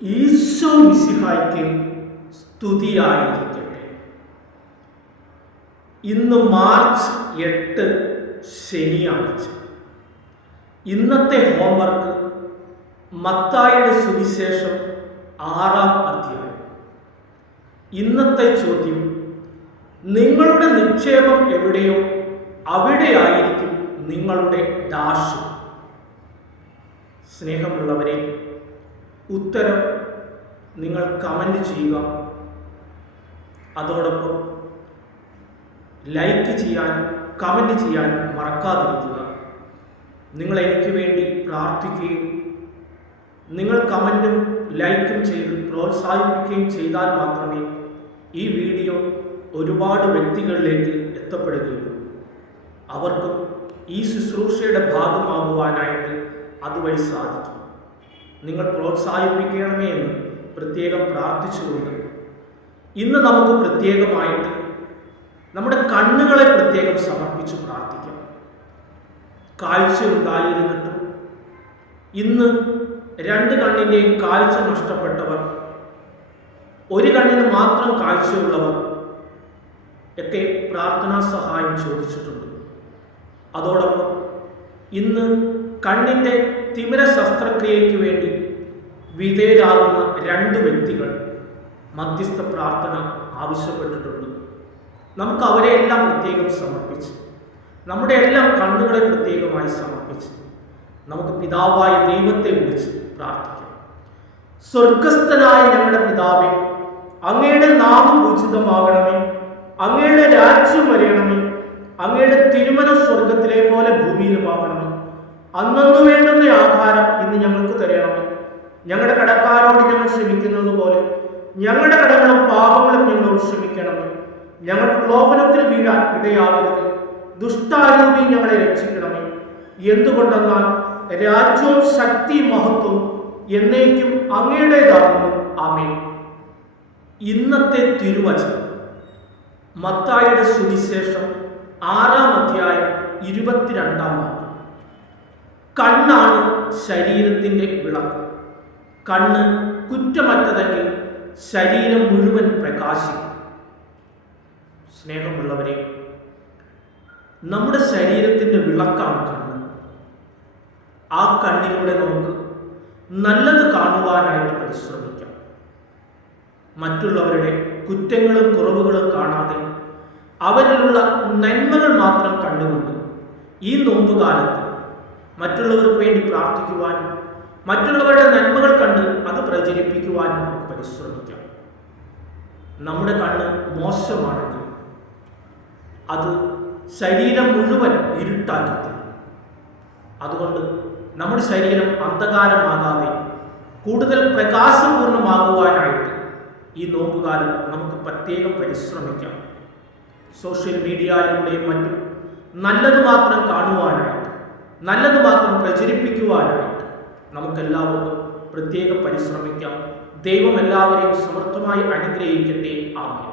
ഈശോ മിശിഹായ്ക്ക് സ്തുതിയായിരിക്കട്ടെ. ഇന്ന് മാർച്ച് 8 ശനിയാഴ്ച. ഇന്നത്തെ ഹോംവർക്ക് മത്തായിയുടെ സുവിശേഷം 6-ാം അധ്യായം. ഇന്നത്തെ ചോദ്യം: നിങ്ങളുടെ നിക്ഷേപം എവിടെയോ അവിടെയായിരിക്കും നിങ്ങളുടെ ഡാഷ്. സ്നേഹമുള്ളവരെ, ഉത്തരം നിങ്ങൾ കമന്റ് ചെയ്യുക. അതോടൊപ്പം ലൈക്ക് ചെയ്യാനും കമന്റ് ചെയ്യാനും മറക്കാതിരിക്കുക. നിങ്ങൾ എനിക്ക് വേണ്ടി പ്രാർത്ഥിക്കുകയും നിങ്ങൾ കമന്റും ലൈക്കും ചെയ്ത് പ്രോത്സാഹിപ്പിക്കുകയും ചെയ്താൽ മാത്രമേ ഈ വീഡിയോ ഒരുപാട് വ്യക്തികളിലേക്ക് എത്തപ്പെടുകയുള്ളൂ. അവർക്കും ഈ ശുശ്രൂഷയുടെ ഭാഗമാകുവാനായിട്ട് അതുവഴി സാധിക്കും. നിങ്ങൾ പ്രോത്സാഹിപ്പിക്കണമേ എന്ന് പ്രത്യേകം പ്രാർത്ഥിച്ചുകൊണ്ട് ഇന്ന് നമുക്ക് പ്രത്യേകമായിട്ട് നമ്മുടെ കണ്ണുകളെ പ്രത്യേകം സമർപ്പിച്ച് പ്രാർത്ഥിക്കാം. കാഴ്ച ഉണ്ടായിരുന്നിട്ടും ഇന്ന് 2 കണ്ണിൻ്റെയും കാഴ്ച നഷ്ടപ്പെട്ടവർ, ഒരു കണ്ണിന് മാത്രം കാഴ്ചയുള്ളവർ ഒക്കെ പ്രാർത്ഥനാ സഹായം ചോദിച്ചിട്ടുണ്ട്. അതോടൊപ്പം ഇന്ന് കണ്ണിൻ്റെ തിമിര ശസ്ത്രക്രിയയ്ക്ക് വേണ്ടി വിധേയരാകുന്ന 2 വ്യക്തികൾ മധ്യസ്ഥ പ്രാർത്ഥന ആവശ്യപ്പെട്ടിട്ടുണ്ട്. നമുക്ക് അവരെയെല്ലാം പ്രത്യേകം സമർപ്പിച്ച്, നമ്മുടെ എല്ലാം കണ്ണുകളെ പ്രത്യേകമായി സമർപ്പിച്ച് നമുക്ക് പിതാവായ ദൈവത്തെ വിളിച്ച് പ്രാർത്ഥിക്കാം. സ്വർഗസ്ഥനായ ഞങ്ങളുടെ പിതാവേ, അങ്ങയുടെ നാമം ഉചിതമാകണമേ, അങ്ങയുടെ രാജ്യം വരയണമേ, അങ്ങയുടെ തിരുമനം സ്വർഗത്തിലെ പോലെ ഭൂമിയിലുമാകണമേ. അന്നു വേണ്ടുന്ന ആഹാരം ഇന്ന് ഞങ്ങൾക്ക് തരണമേ. ഞങ്ങളുടെ കടക്കാരോട് ഞങ്ങൾ ക്ഷമിക്കുന്നത് പോലെ ഞങ്ങളുടെ കടങ്ങളും പാപങ്ങളും ഞങ്ങളോട് ക്ഷമിക്കണമേ. ഞങ്ങൾ പ്രലോഭനത്തിൽ വീഴാൻ ഇടയാകരുത്, ദുഷ്ടാരൂപി ഞങ്ങളെ രക്ഷിക്കണമേ. എന്തുകൊണ്ടെന്നാൽ രാജ്യവും ശക്തിയും മഹത്വവും എന്നേക്കും അങ്ങയുടേതാകുന്നു. ആമേൻ. ഇന്നത്തെ തിരുവചനം മത്തായിയുടെ സുവിശേഷം 6-ാം അധ്യായം 22-ാം വാക്യം. കണ്ണാണ് ശരീരത്തിൻ്റെ വിളക്ക്. കണ്ണ് കുറ്റമറ്റതെങ്കിൽ ശരീരം മുഴുവൻ പ്രകാശിക്കും. സ്നേഹമുള്ളവരെ, നമ്മുടെ ശരീരത്തിൻ്റെ വിളക്കാണ് കണ്ണ്. ആ കണ്ണിലൂടെ നമുക്ക് നല്ലത് കാണുവാനായിട്ട് പരിശ്രമിക്കാം. മറ്റുള്ളവരുടെ കുറ്റങ്ങളും കുറവുകളും കാണാതെ അവരിലുള്ള നന്മകൾ മാത്രം കണ്ടുകൊണ്ട് ഈ നോമ്പുകാലത്ത് മറ്റുള്ളവർക്ക് വേണ്ടി പ്രാർത്ഥിക്കുവാനും മറ്റുള്ളവരുടെ നന്മകൾ കണ്ട് അത് പ്രചരിപ്പിക്കുവാനും നമുക്ക് പരിശ്രമിക്കാം. നമ്മുടെ കണ്ണ് മോശമാണെങ്കിൽ അത് ശരീരം മുഴുവൻ ഇരുട്ടാക്കി തരും. അതുകൊണ്ട് നമ്മുടെ ശരീരം അന്ധകാരമാകാതെ കൂടുതൽ പ്രകാശപൂർണമാകുവാനായിട്ട് ഈ നോമ്പുകാലം നമുക്ക് പ്രത്യേകം പരിശ്രമിക്കാം. സോഷ്യൽ മീഡിയയിലൂടെയും മറ്റും നല്ലത് മാത്രം കാണുവാനായിട്ട്, നല്ലത് മാത്രം പ്രചരിപ്പിക്കുവാനായിട്ട് നമുക്കെല്ലാവർക്കും പ്രത്യേകം പരിശ്രമിക്കാം. ദൈവം എല്ലാവരെയും സമർത്ഥമായി അനുഗ്രഹിക്കട്ടെ. ആമേൻ.